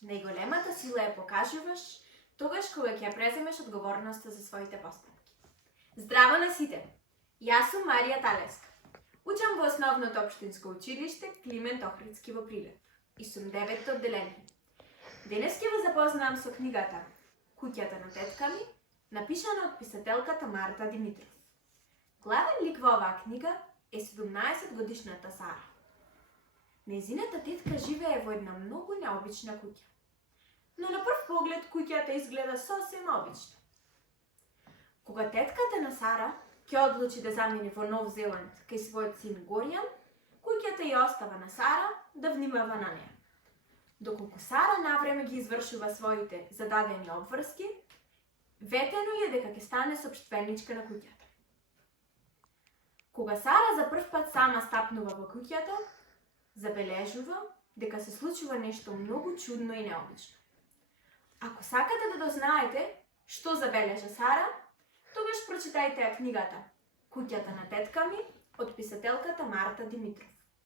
Најголемата сила ја покажуваш тогаш кога ќе ја преземеш одговорноста за своите постапки. Здраво на сите! Јас сум Марија Талевска. Учам во основното општинско училиште Климент Охридски во Прилеп и сум 9-то одделение. Денес ќе ве запознавам со книгата Куќата на тетка ми, напишана од писателката Марта Димитров. Главен лик во оваа книга е 17-годишната Сара. Нејзината тетка живее во една многу необична куќа. Но на прв поглед куќата изгледа сосем обична. Кога тетката на Сара ќе одлучи да замени во Нов Зеланд кај својот син Горијан, куќата ја остава на Сара да внимава на неа. Доколку Сара навреме ги извршува своите зададени обврски, ветено е дека ќе стане сопштвеничка на куќата. Кога Сара за прв пат сама стапнува во куќата, забележува дека се случува нешто многу чудно и необично. Ако сакате да дознаете што забележа Сара, тогаш прочитајте ја книгата Куќата на тетка ми од писателката Марта Димитров.